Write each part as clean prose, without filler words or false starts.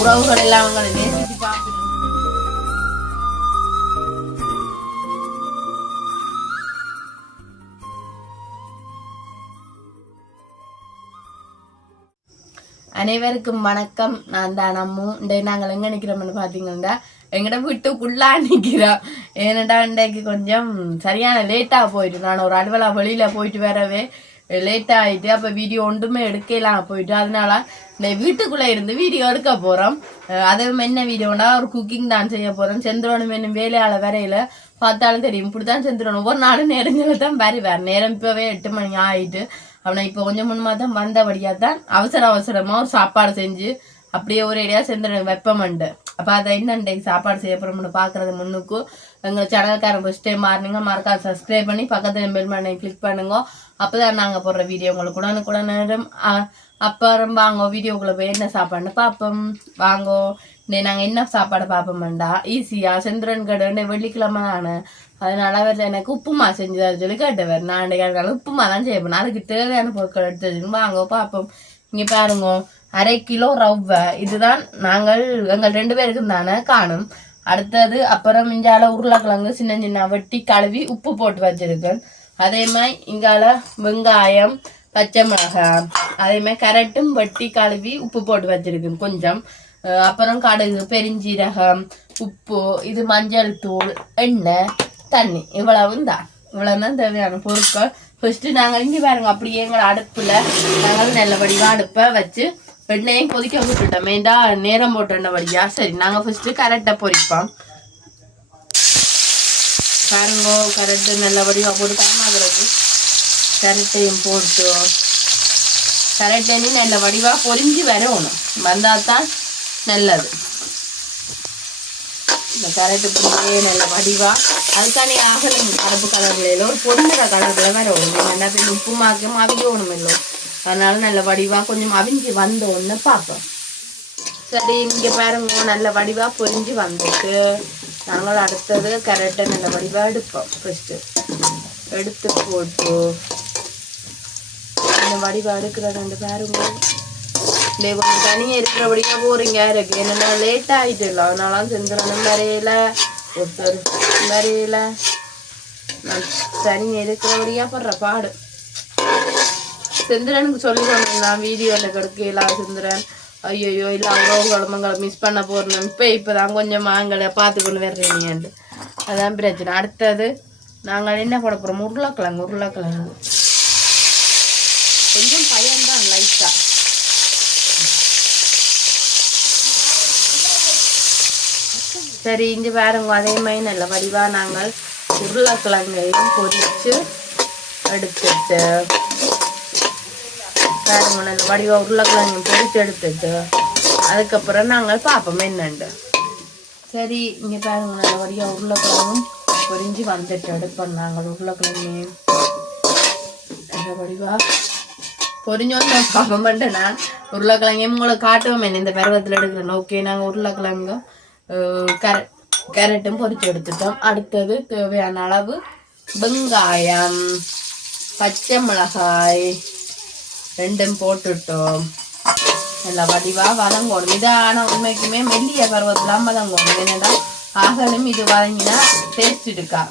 உறவுகள் எல்லாம் அவங்களை நேசித்து பார்க்கணும். அனைவருக்கும் வணக்கம். நான் தான் அம்மு. நாங்கள் எங்க நிக்கிறோம்னு பாத்தீங்கன்னா எங்கட வீட்டுக்குள்ளா நிக்கிறோம். ஏன்னாடா இன்றைக்கு கொஞ்சம் சரியான லேட்டா போயிட்டு, நான் ஒரு அலுவலா வெளியில போயிட்டு வரவே லேட் ஆயிட்டு, அப்ப வீடியோ ஒன்றுமே எடுக்கலாம் போயிட்டு, அதனால இந்த வீட்டுக்குள்ள இருந்து வீடியோ எடுக்க போறோம். அதுவும் என்ன வீடியோனா ஒரு குக்கிங் தான் செய்ய போறோம். செந்திரனும் என்ன வேலையால வரையில பார்த்தாலும் தெரியும், இப்படித்தான் செந்திரன் ஒவ்வொரு நாளும் நேரங்கள தான் வருவார். நேரம் இப்பவே 8 மணி ஆயிட்டு. அவனை இப்போ கொஞ்சம் முன்மா தான் வந்தபடியா தான் அவசரமா ஒரு சாப்பாடு செஞ்சு அப்படியே ஒரு ஐடியா செந்திரன் வெப்பமண்டு. அப்போ அதை என்னண்டே சாப்பாடு செய்ய போறோம்னு பாக்குறது முன்னுக்கு எங்க சேனல்காரன் ஃபர்ஸ்ட் டைம் மாறினீங்க, மறக்காம சப்ஸ்கிரைப் பண்ணி பக்கத்துல பெல் பட்டனை கிளிக் பண்ணுங்க. அப்பதான் நாங்க போடுற வீடியோ உங்களுக்கு உடனுக்குடன். அப்புறம் வாங்க வீடியோக்குள்ள போய் என்ன சாப்பாடுன்னு பார்ப்போம். வாங்கோ. நாங்க என்ன சாப்பாடு பார்ப்போம்டா ஈஸியா செந்திரன் கடை வெள்ளிக்கிழமை தானே, அதனால அவர் எனக்கு உப்புமா செஞ்சுதான் சொல்லி கேட்டவர். நான் கேட்டாலும் உப்புமா தான் செய்யப்போம். அதுக்கு தேவையான பொருட்கள் எடுத்து வாங்க பார்ப்போம். இங்க பாருங்க, 1/2 கிலோ ரவை. இதுதான் நாங்கள் எங்கள் 2 பேருக்கும் தானே காணும். அடுத்தது அப்புறம் இங்கால உருளைக்கிழங்கு சின்ன சின்ன வெட்டி கழுவி உப்பு போட்டு வச்சிருக்கேன். அதே மாதிரி இங்கால வெங்காயம், பச்சை மிளகாய், அதே மாதிரி கரட்டும் வெட்டி கழுவி உப்பு போட்டு வச்சிருக்கேன் கொஞ்சம். அப்புறம் கடுகு, பெருஞ்சீரகம், உப்பு, இது மஞ்சள் தூள், எண்ணெய், தண்ணி, இவ்வளவும் தான். இவ்வளவுதான் தேவையான பொருட்கள். ஃபர்ஸ்ட் நாங்கள் இங்கே பாருங்க, அப்படியே எங்களை அடுப்புல நாங்கள் நல்லபடியா அடுப்பை வச்சு எண்ணெயும் கொதிக்க விட்டுட்டோம். ஏண்டா நேரம் போட்டபடியா. சரி, நாங்கள் ஃபர்ஸ்ட் கரட்டை பொரிப்போம். பாருங்க, கரட்டு நல்லபடியா போட்டு காமாகிறது. கரட்டையும் போட்டு கரட்டையும் நல்ல வடிவா பொரிஞ்சு வரணும், வந்தாதான் நல்லது. இந்த கரட்டுக்குள்ளே நல்ல வடிவா அதுக்கானே ஆகலும் கருப்பு கலர்ல ஒரு பொன்னிற கலர்ல வரணும். என்ன பின் உப்புமாக்கும் அவியணும் இல்லை, அதனால நல்ல வடிவா கொஞ்சம் அவிஞ்சு வந்தோன்னு பார்ப்போம். சரி, இங்க பாருங்க நல்ல வடிவா பொரிஞ்சு வந்துட்டு நாங்கள் அடுத்தது கரட்டை நல்ல வடிவா எடுப்போம். ஃபர்ஸ்ட் எடுத்து போட்டு இந்த வடிவா எடுக்கிறது பாருங்க. கொஞ்சம் தனியா இருக்கிறபடியா போறீங்க இருக்கு. என்னன்னா லேட் ஆயிட்டு இல்லை, அதனால செந்திரனும் வரையில ஒருத்தர் வரையில நான் தனியா இருக்கிறபடியா படுற பாடு. செந்திரனுக்கு சொல்லி சொன்னேன் நான் வீடியோல கிடைக்கலாம். செந்திரன் ஐயோ இல்ல உறவுகளை மிஸ் பண்ண போறேன். இப்பதான் கொஞ்சம் அங்களை பார்த்து கொண்டு வர்றீங்கன்ட்டு, அதான் பிரச்சனை. அடுத்தது நாங்கள் என்ன போட போறோம், உருளைக்கிழங்கு கொஞ்சம் பயன்தான் லைட்டா. சரி, இங்க பாருங்க, அதே மாதிரி நல்ல வடிவா நாங்கள் உருளைக்கிழங்கையும் பொரிச்சு எடுத்துட்டு பாருங்க நல்ல வடிவா உருளைக்கிழங்கையும் பொரிச்சு எடுத்துட்டு அதுக்கப்புறம் நாங்கள் பார்ப்போம் என்னண்டு. சரி, இங்க பாருங்க நல்ல வடிவா உருளைக்கிழங்கும் பொரிஞ்சு வந்துட்டு எடுப்போம். நாங்கள் உருளைக்கிழங்கையும் நல்ல வடிவா பொரிஞ்சோன்னு பார்ப்போம். நான் உருளைக்கிழங்கையும் உங்களுக்கு காட்டுவோம் என்ன இந்த பருவத்தில் எடுக்கிறேன். ஓகே, நாங்கள் உருளைக்கிழங்கும் கேரட்டும் பொரிச்சு எடுத்துட்டோம். அடுத்தது தேவையான அளவு வெங்காயம், பச்சை மிளகாய் 2 போட்டுட்டோம். நல்லா வடிவா வதங்கணும். இதான உண்மைக்குமே மெல்லிய பருவத்திலாம் வதங்கணும். என்னடா ஆகலும் இது வதங்கினா டேஸ்ட் இருக்கா.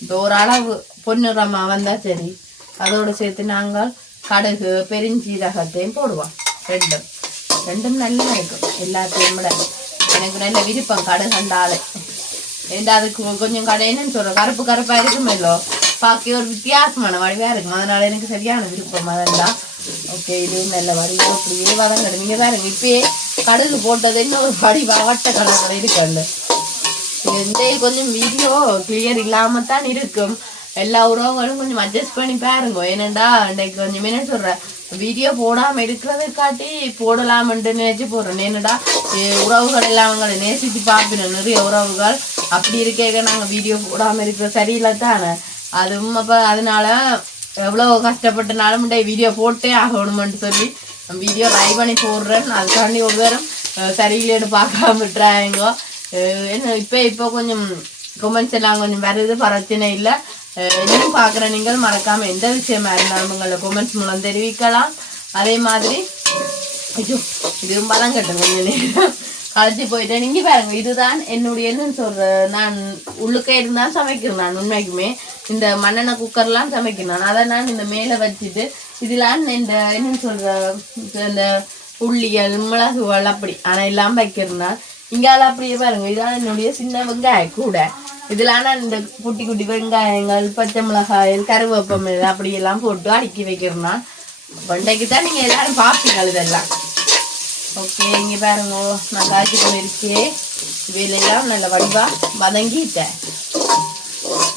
இப்போ ஒரு அளவு பொன்னிறமா வந்தா சரி. அதோடு சேர்த்து நாங்கள் கடுகு, பெருஞ்சீரகத்தையும் போடுவோம். ரெண்டும் நல்லா இருக்கும். எல்லாத்தையும் விட எனக்கு நல்ல விருப்பம் கடுகண்டாலே. ஏண்டா அதுக்கு கொஞ்சம் கடைன்னு சொல்றேன், கருப்பா இருக்கும் இல்லோ, பார்க்க ஒரு வித்தியாசமான வடிவா இருக்கும். அதனால எனக்கு சரியான விருப்பம் அதெல்லாம். ஓகே, இது நல்ல வடிவா அப்படியே வதங்கடு. நீங்க பாருங்க, இப்பயே கடுகு போட்டது இன்னொரு வடிவா வட்ட கலர் இருக்காண்டு. இந்த கொஞ்சம் வீடியோ கிளியர் இல்லாம தான் இருக்கும். எல்லா உறவுகளும் கொஞ்சம் அட்ஜஸ்ட் பண்ணி பாருங்க. ஏனண்டா இன்றைக்கு கொஞ்சம் என்ன சொல்றேன், வீடியோ போடாம இருக்கிறத காட்டி போடலாம்னு நினைச்சு போடுறேன். என்னடா உறவுகள் எல்லாம் அவங்களை நேசித்து பார்ப்போம். நிறைய உறவுகள் அப்படி இருக்க நாங்க வீடியோ போடாம இருக்கிற சரியில்லை தானே. அதுவும் அப்ப அதனால எவ்வளவு கஷ்டப்பட்டனாலும் வீடியோ போட்டே ஆகணும்னு சொல்லி வீடியோ லைவ் பண்ணி போடுறேன். அதுக்காண்டி ஒருவரும் சரியில்லைன்னு பார்க்காம விட்டுறாங்க. என்ன இப்போ கொஞ்சம் கமெண்ட்ஸ் எல்லாம் கொஞ்சம் வருது, பிரச்சனை இல்லை. இன்னும் பார்க்குற நீங்கள் மறக்காம எந்த விஷயமா இருந்தாலும் உங்களை கமெண்ட்ஸ் மூலம் தெரிவிக்கலாம். அதே மாதிரி ஐயோ இதுவும் பலம் கட்டுங்க களைச்சி போயிட்டேன். நீங்க பாருங்க இதுதான் என்னுடைய என்னன்னு சொல்ற நான் உள்ளுக்கே இருந்தா சமைக்கிறேன். நான் உண்மைக்குமே இந்த மண்ணெண்ணெய் குக்கர்லாம் சமைக்கிறேன். அதை நான் இந்த மேலே வச்சுட்டு இதெல்லாம் இந்த என்னன்னு சொல்ற இந்த உள்ளிகள் மிளகுகள் அப்படி ஆனால் எல்லாம் வைக்கிறேன்னா இங்கால அப்படியே பாருங்க இதான் என்னுடைய சின்ன வெங்காயம் கூட இதெல்லாம் நான் இந்த குட்டி குட்டி வெங்காயங்கள் பச்சை மிளகாய் கருவேப்பம் அப்படியெல்லாம் போட்டு அடுக்கி வைக்கிறேன்னா பண்டைக்கு தான் நீங்கள் எல்லாரும் பார்ப்பீங்க இதெல்லாம். ஓகே இங்கே பாருங்க நான் காய்ச்சி கொண்டு இருக்கேன். இவையிலெல்லாம் நல்ல வடிவா வதங்கிட்டேன்.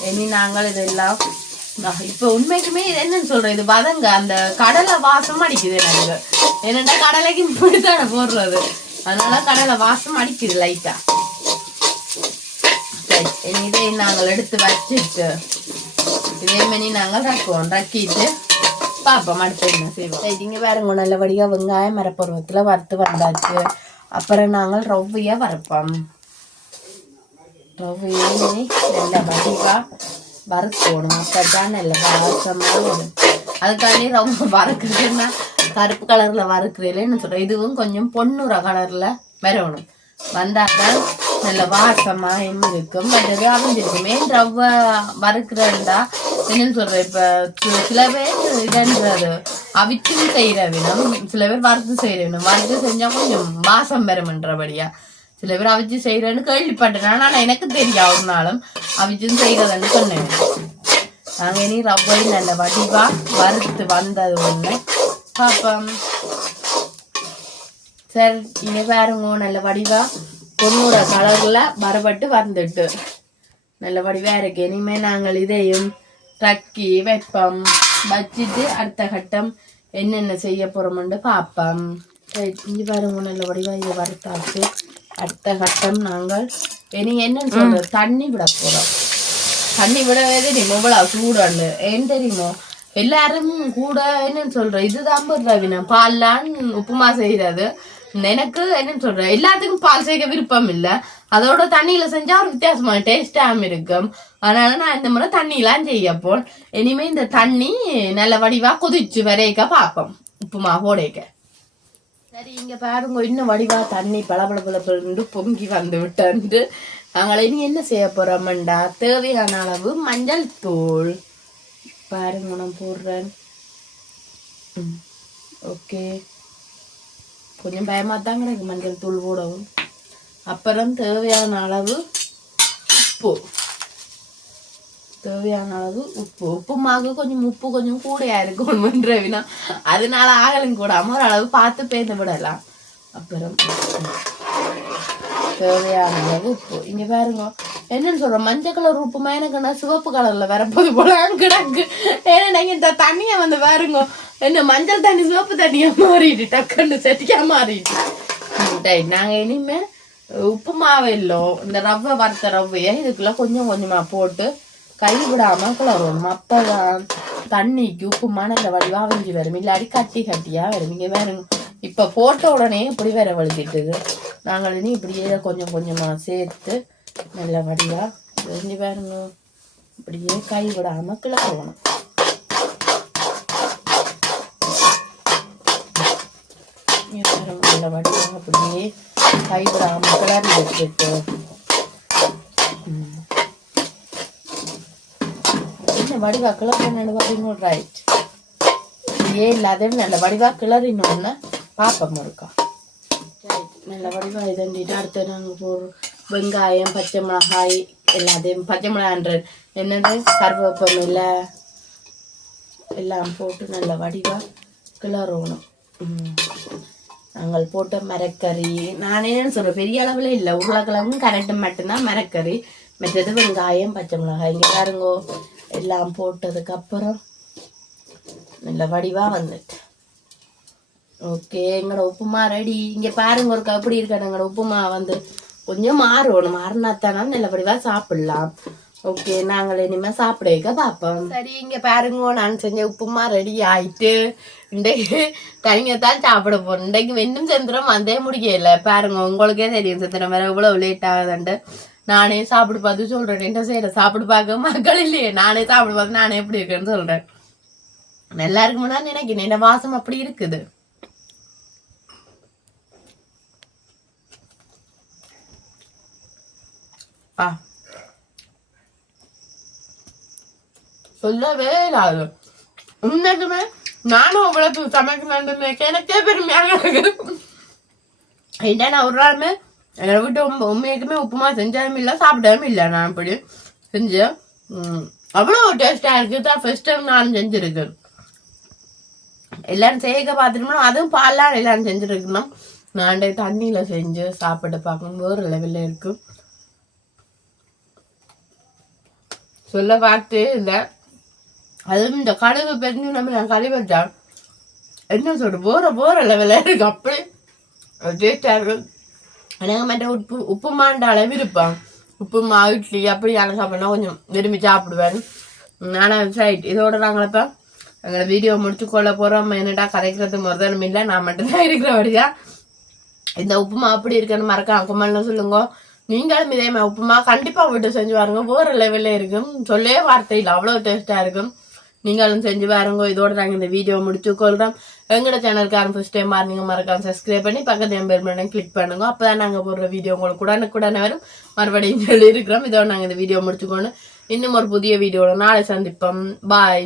இனி நாங்கள் இதெல்லாம் இப்போ உண்மைக்குமே இது என்னன்னு சொல்றேன் இது வதங்க அந்த கடலை வாசம் அடிக்குது எனக்கு. என்னென்னா கடலைக்கு இப்படித்தானே போடுறது அதனால கடலை வாசம் அடிக்குது லைட்டா. சரி இனி இதை நாங்கள் எடுத்து வச்சுட்டு இதே மாதிரி நாங்கள் ரக்குவோம். ரக்கிட்டு பாப்போம் அடுத்து என்ன செய்வோம். இங்கே பாருங்க நல்லபடியாக வெங்காயம் மரப்பருவத்தில் வறுத்து வந்தாச்சு. அப்புறம் நாங்கள் ரவ்வையாக வறுப்போம். ரவ்வையை நல்ல வடிவாக வறுக்கணும். அப்பதான் நல்ல வாசமாக வரும். அதுக்காண்டி ரவ்வை வறுக்குறதுன்னா கருப்பு கலரில் வறுக்கிறதுலன்னு சொல்கிறேன். இதுவும் கொஞ்சம் பொன்னுற கலரில் வரணும். வந்தாதான் நல்ல வாசமாக என்ன இருக்கும். மற்றது அமைஞ்சிருக்கும். ஏன் ரவ்வை வறுக்கிறண்டா என்னன்னு சொல்றேன். இப்ப சில பேர் இதன்றது அவிச்சும் செய்யற வேணும், சில பேர் வறுத்து செய்யற வேணும். வறுத்து செஞ்சா கொஞ்சம் வாசம் பெறும்ன்றபடியா சில பேர் அவிச்சு செய்யறேன்னு கேள்விப்பட்டேன். ஆனா எனக்கு தெரியும் ஒரு நாளும் அவிச்சும் செய்யறதுன்னு சொன்னேன். நாங்க இனி ரவ்வை நல்ல வடிவா வறுத்து வந்தது ஒண்ணு பாப்போம். சரி இனி பாருங்க நல்ல வடிவா பொண்ணோட கலர்ல வரப்பட்டு வந்துட்டு நல்ல வடிவா இருக்கு. இனிமே நாங்கள் இதையும் ரக்கி வைப்போம். வச்சுட்டு அடுத்த கட்டம் என்னென்ன செய்ய போறோம்னு பார்ப்போம். இஞ்சி பாருங்க நல்ல வடிவா இதை வறுத்தாச்சு. அடுத்த கட்டம் நாங்கள் இனி என்னன்னு சொல்றது தண்ணி விட போறோம். தண்ணி விடவே தெரியுமோ இவ்வளவு சூடாண்டு ஏன் தெரியுமோ எல்லாரும் கூட என்னன்னு சொல்றேன் இதுதான் ரவினா பால்லாம் உப்புமா செய்யறது. எனக்கு என்னன்னு சொல்றேன் எல்லாத்துக்கும் பால் சேர்க்க விருப்பம் இல்லை. அதோட தண்ணியில செஞ்சா ஒரு வித்தியாசமான டேஸ்டாகவும் இருக்கும். அதனால நான் இந்த முறை தண்ணியெல்லாம் செய்யப்போ இனிமே இந்த தண்ணி நல்ல வடிவா கொதிச்சு வரைக்க பார்ப்போம் உப்புமா போடைக்க. சரி இங்க பாருங்க இன்னும் வடிவா தண்ணி பளபளபளபளன்னு பொங்கி வந்து விட்டு நாங்கள் இனி என்ன செய்ய போறோம்டா தேவையான அளவு மஞ்சள் தூள் பாருங்க நான் போடுறேன். ஓகே கொஞ்சம் பயமா தான் கிடக்கு மஞ்சள் தூள் போடவும். அப்புறம் தேவையான அளவு உப்பு தேவையான அளவு உப்பு உப்புமாக்கு கொஞ்சம் உப்பு கொஞ்சம் கூடையா இருக்கும்ன்றவினா அதனால ஆகலும் கூடாம ஒரு அளவு பார்த்து பேர்ந்து விடலாம். அப்புறம் தேவையான அளவு உப்பு இங்க பாருங்க என்னன்னு சொல்றோம் மஞ்சள் கலர் உப்புமா எனக்குன்னா சிவப்பு கலர்ல வரப்போது போல கிடக்கு. ஏன்னா இந்த தண்ணிய வந்து பாருங்க என்ன மஞ்சள் தண்ணி சிவப்பு தண்ணியா மாறிட்டு டக்குன்னு செட்டியா மாறிட்டு. நாங்க இனிமே உப்பு மாவு இல்லோ இந்த ரவ்வை வறுத்த ரவ்வையை இதுக்குள்ள கொஞ்சம் கொஞ்சமா போட்டு கை விடாம கிளறணும். அப்பதான் தண்ணிக்கு உப்பு மணல வடிவா வஞ்சி வரும். இல்லாடி கட்டி கட்டியா வரும். இங்க பாருங்க இப்ப போட்ட உடனே இப்படி வேற வலிக்கிட்டுது. நாங்கள் இனி இப்படியே கொஞ்சம் கொஞ்சமா சேர்த்து நல்ல வடிவா செஞ்சு பாருங்க இப்படியே கை விடாம கிளறணும். நல்ல வடிவா அப்படியே கை விடாம கிளறி வச்சுட்டு என்ன வடிவா கிளறினு பார்த்தீங்க ரைட் ஏன் இல்லாத நல்ல வடிவா கிளறினோன்னு பாப்பம் இருக்கா. நல்ல வடிவா இதண்டிட்டு அடுத்து நாங்கள் போடுறோம் வெங்காயம் பச்சை மிளகாய் எல்லாத்தையும் பச்சை மிளகான்ற என்னது கருவேப்பம் இல்லை எல்லாம் போட்டு நல்ல வடிவா கிளறணும். நாங்கள் போட்ட மரக்கறி நான் என்னன்னு சொல்றேன் பெரிய அளவுல இல்லை உருளைக்கிழங்கும் கரெக்டும் மட்டும்தான் மரக்கறி. மற்றது வெங்காயம் பச்சை மிளகாய் இங்கே பாருங்கோ எல்லாம் போட்டதுக்கு அப்புறம் நல்ல வடிவா வந்துட்டு ஓகே எங்களோட உப்புமா ரெடி. இங்க பாருங்க ஒரு எப்படி இருக்காது எங்களோட உப்புமா வந்து கொஞ்சம் மாறணும். மாறினாத்தானா நல்ல வடிவா சாப்பிடலாம். ஓகே நாங்கள் இனிமே சாப்பிட வைக்க பார்ப்போம். சரி இங்க பாருங்க நான் செஞ்ச உப்புமா ரெடி ஆயிட்டு இன்றைக்கு தனியத்தான் சாப்பிட போறோம். இன்றைக்கு வெண்ணும் சந்திரம் வந்தே முடியல. பாருங்க உங்களுக்கே தெரியும் சந்திரம் வேற இவ்வளவு லேட் ஆகுதுண்டு. நானே சாப்பிடு பார்த்து சொல்றேன் என்ன செய்யற சாப்பிடு பார்க்க மக்கள் இல்லையே நானே சாப்பிடு பார்த்து நானே எப்படி இருக்குன்னு சொல்றேன். நல்லா இருக்கும்னா நினைக்கிறேன் இந்த வாசம் அப்படி இருக்குது. சொல்லவே இல்லாது. உண்மைக்குமே நானும் அவ்வளவு சமைக்கணும்னு எனக்கே பெருமையாக இருக்கு. ஏன்னா நான் ஒரு நாளுமே என்னை விட்டு உண்மைக்குமே உப்புமா செஞ்சதும் இல்லை சாப்பிடவும் இல்லை. நான் இப்படி செஞ்சேன், அவ்வளோ டேஸ்டா இருக்குது. தான் ஃபர்ஸ்ட் டைம் நானும் செஞ்சிருக்கேன். எல்லாரும் செய்ய பார்த்துட்டோம்னா அதுவும் பால்லாம் எல்லாரும் செஞ்சுருக்கணும். நான் தண்ணியில செஞ்சு சாப்பிட்டு பார்க்கணும், வேறு லெவல்ல இருக்கும். சொல்ல பார்த்தே இல்லை. அதுவும் இந்த கடுகு பெஞ்சு நம்ம நான் கறி வச்சேன் என்ன சொல்ற போற லெவல்ல இருக்கு. அப்படி டேஸ்டா இருக்கும். எனக்கு மட்டும் உப்புமாண்ட அளவு இருப்பான். உப்புமா இட்லி அப்படி யாரும் சாப்பிடணும் கொஞ்சம் விரும்பி சாப்பிடுவேன். நானும் சைட் இதோட நாங்களப்ப எங்களை வீடியோ முடிச்சு கொள்ள போறோம். என்னடா கதைக்கிறது முதலும் இல்லை, நான் மட்டும்தான் இருக்கிறபடியா. இந்த உப்புமா அப்படி இருக்குன்னு மறக்காம கமெண்ட்ல சொல்லுங்க. நீங்களும் இதே மாதிரி உப்புமா கண்டிப்பா வீட்டு செஞ்சு பாருங்க, வேற லெவல்ல இருக்கும். சொல்லவே வார்த்தை இல்லை, அவ்வளவு டேஸ்டா இருக்கும். நீங்களும் செஞ்சு பாருங்க. இதோட நாங்கள் இந்த வீடியோ முடிச்சு கொள்றோம். எங்களோட சேனலுக்கு ஃபர்ஸ்ட் டைம் பாருங்க, மறக்காம சப்ஸ்கிரைப் பண்ணி பக்கத்து பெல் பட்டனை கிளிக் பண்ணுங்க. அப்பதான் நாங்க போடுற வீடியோ உங்களுக்கு உடனுக்குடனே வரும். மறுபடியும் சொல்லி இருக்கிறோம். இதோட நாங்கள் இந்த வீடியோ முடிச்சுக்கோன்னு இன்னும் ஒரு புதிய வீடியோட நாளை சந்திப்போம். பாய்.